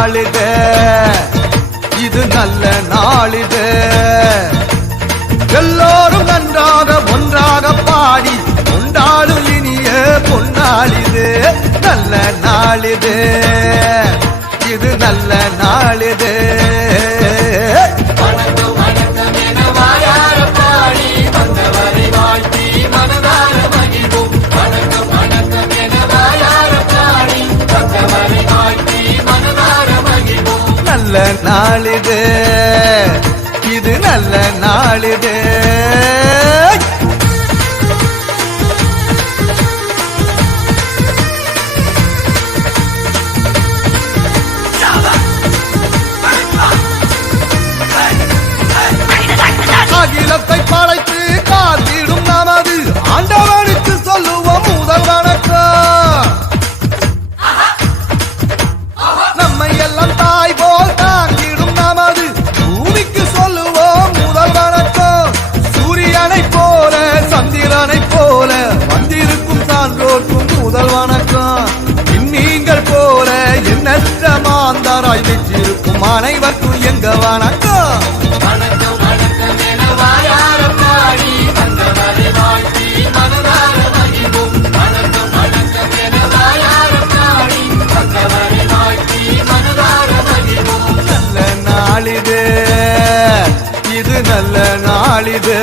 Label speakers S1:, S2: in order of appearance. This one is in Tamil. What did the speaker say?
S1: நாளித. இது நல்ல நாளித. எல்லோரும் நன்றாக ஒன்றாக பாடி கொண்டாடும் இனிய பொன்னாளிது. நல்ல நாளிது. இது நல்ல நாளிது. நல்ல நாளிது. இது நல்ல நாளிது. முதல் வணக்கம். நீங்கள் போல என்ன மாந்தாராய் வெற்றிருக்கும் அனைவருக்கும் எங்க வணக்கம். வணக்கம் நல்ல நாளிது. இது நல்ல நாளிது.